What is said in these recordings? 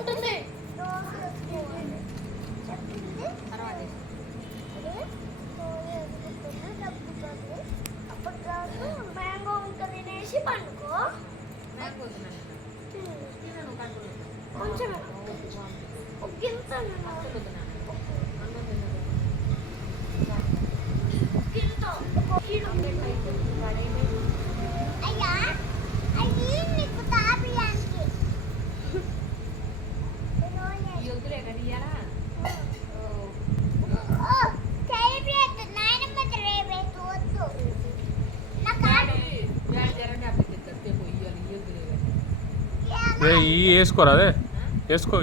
ఉంటుంది. మ్యాంగో ఇంకా తినేసి పండుకో. కొంచెం అయ్యా అయ్యి నీకు తాపియానికి వేసుకోరా, అదే వేసుకో.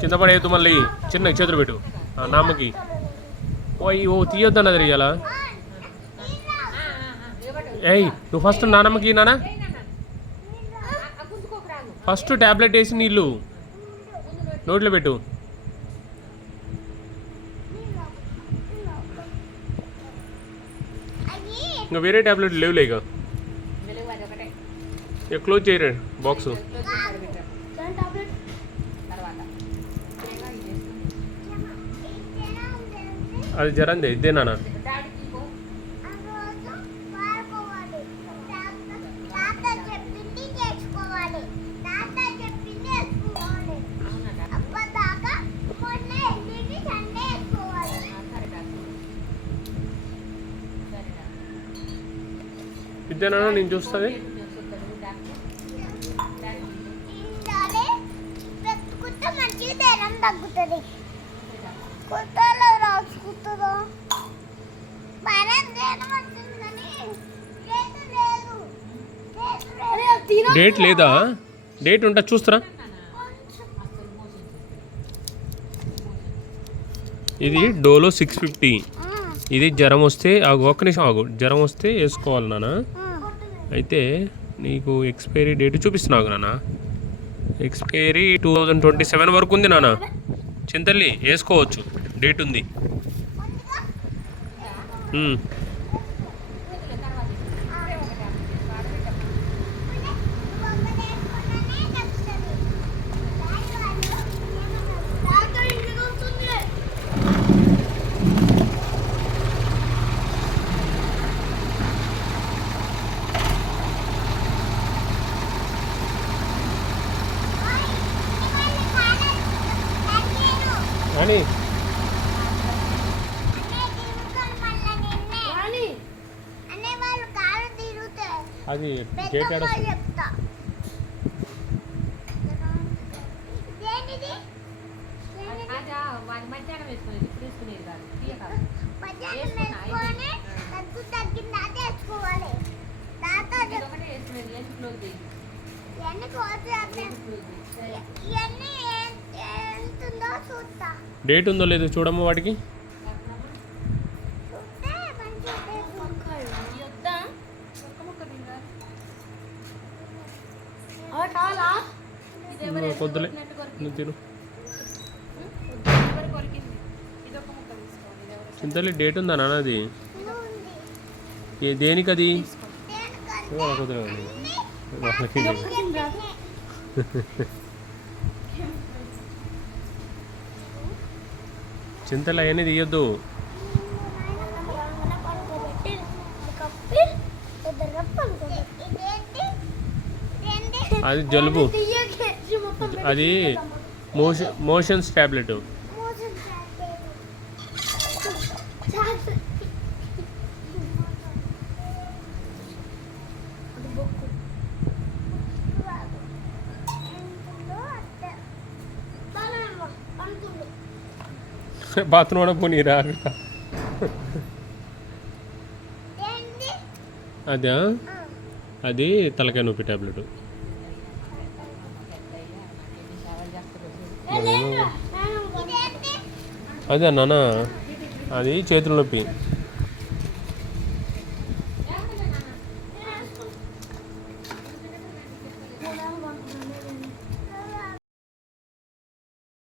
కింద పడేయద్దు, మళ్ళీ చిన్న చేతులు పెట్టు. నామ్మకి ఓ తీయొద్దన్నది ఇయ్యాల. ఏయ్ నువ్వు ఫస్ట్ నానమ్మకి నానా, ఫస్ట్ ట్యాబ్లెట్ వేసి నీళ్ళు నోట్లో పెట్టు. ఇంకా వేరే ట్యాబ్లెట్ లేవులే, ఇక క్లోజ్ చేయరా బాక్స్. అది జరందే ఇద్దే నాన్న. ఇద్దేనా నేను చూస్తుంది. డేట్ లేదా? డేట్ ఉంటా చూస్తారా? ఇది డోలో 650. ఇది జ్వరం వస్తే ఒక్క నిమిషం ఆగు. జ్వరం వస్తే వేసుకోవాలి నాన్న. అయితే నీకు ఎక్స్పైరీ డేట్ చూపిస్తున్నావు నాన్న. ఎక్స్పైరీ 2027 వరకు ఉంది నాన్న. చింతల్లి వేసుకోవచ్చు, డేట్ ఉంది. అని అది గేట్ డేట్ ఉందో లేదో చూడమ్మ వాటికి. కొద్దులే నువ్వు తిను. చింతలి డేట్ ఉందా నాన్న? అది దేనికి? అది చింతలు అవన్నీ తీయొద్దు. అది జలుబు, అది మోషన్స్ టాబ్లెట్. బాత్రూమ్ కూడా పోనీరా. అదే అది తలకాయ నొప్పి టాబ్లెట్. అదే నాన్న, అది చేతుల నొప్పి.